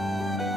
Música